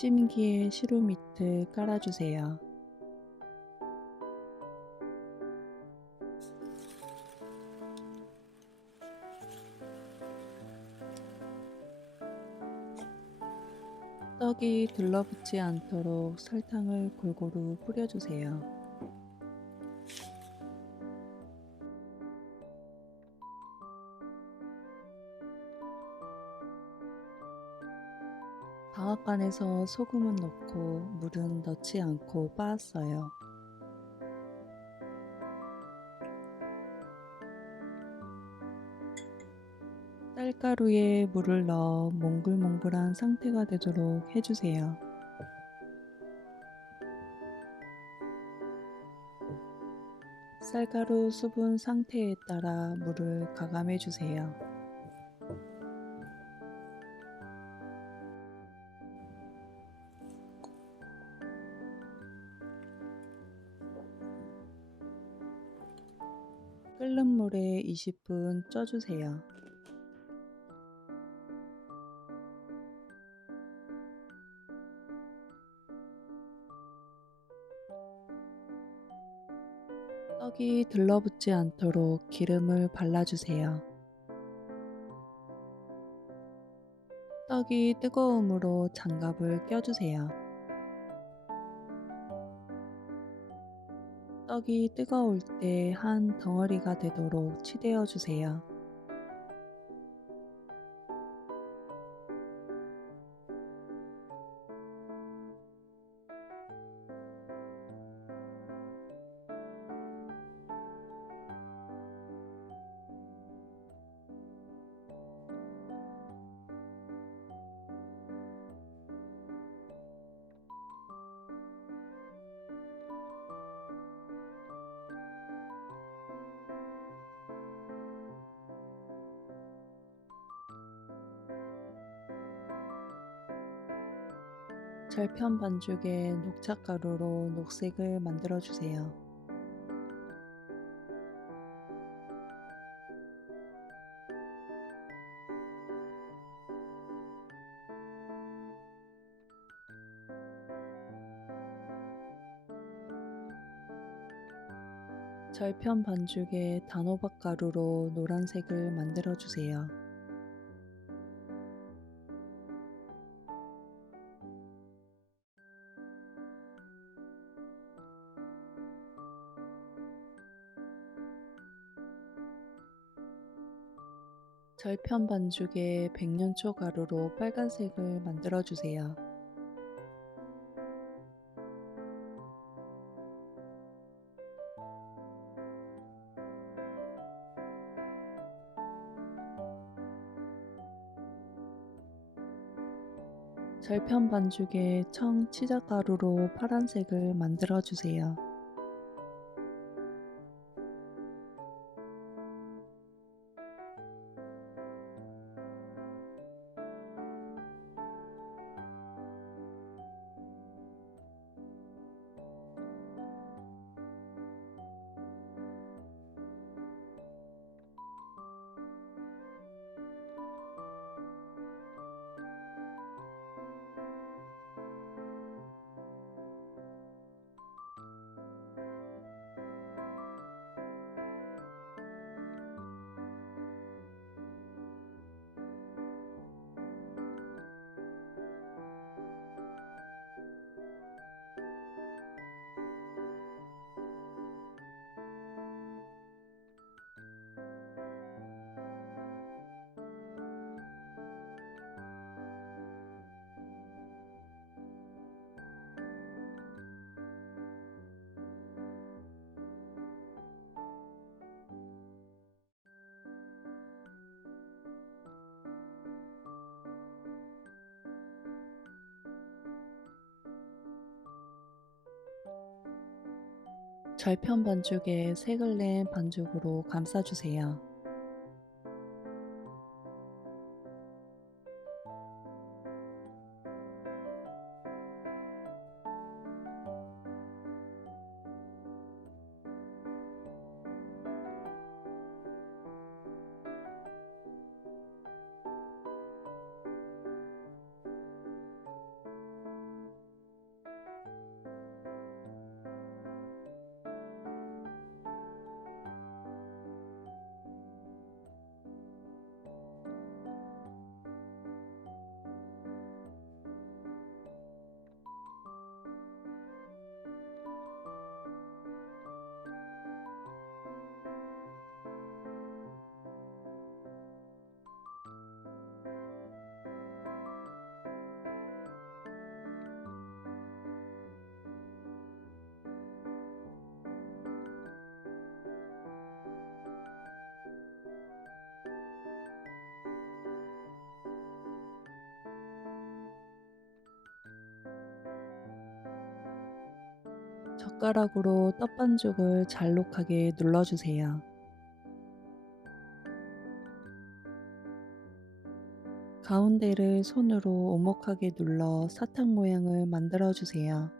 찜기에 시루 밑을 깔아주세요. 떡이 들러붙지 않도록 설탕을 골고루 뿌려주세요. 방앗간에서 소금은 넣고 물은 넣지 않고 빻았어요. 쌀가루에 물을 넣어 몽글몽글한 상태가 되도록 해주세요. 쌀가루 수분 상태에 따라 물을 가감해 주세요. 끓는 물에 20분 쪄주세요. 떡이 들러붙지 않도록 기름을 발라주세요. 떡이 뜨거우므로 장갑을 껴주세요. 떡이 뜨거울 때 한 덩어리가 되도록 치대어 주세요. 절편 반죽에 녹차가루로 녹색을 만들어 주세요. 절편 반죽에 단호박 가루로 노란색을 만들어 주세요. 절편 반죽에 백년초 가루로 빨간색을 만들어 주세요. 절편 반죽에 청 치자가루로 파란색을 만들어 주세요. 절편 반죽에 색을 낸 반죽으로 감싸주세요. 젓가락으로 떡반죽을 잘록하게 눌러주세요. 가운데를 손으로 오목하게 눌러 사탕 모양을 만들어 주세요.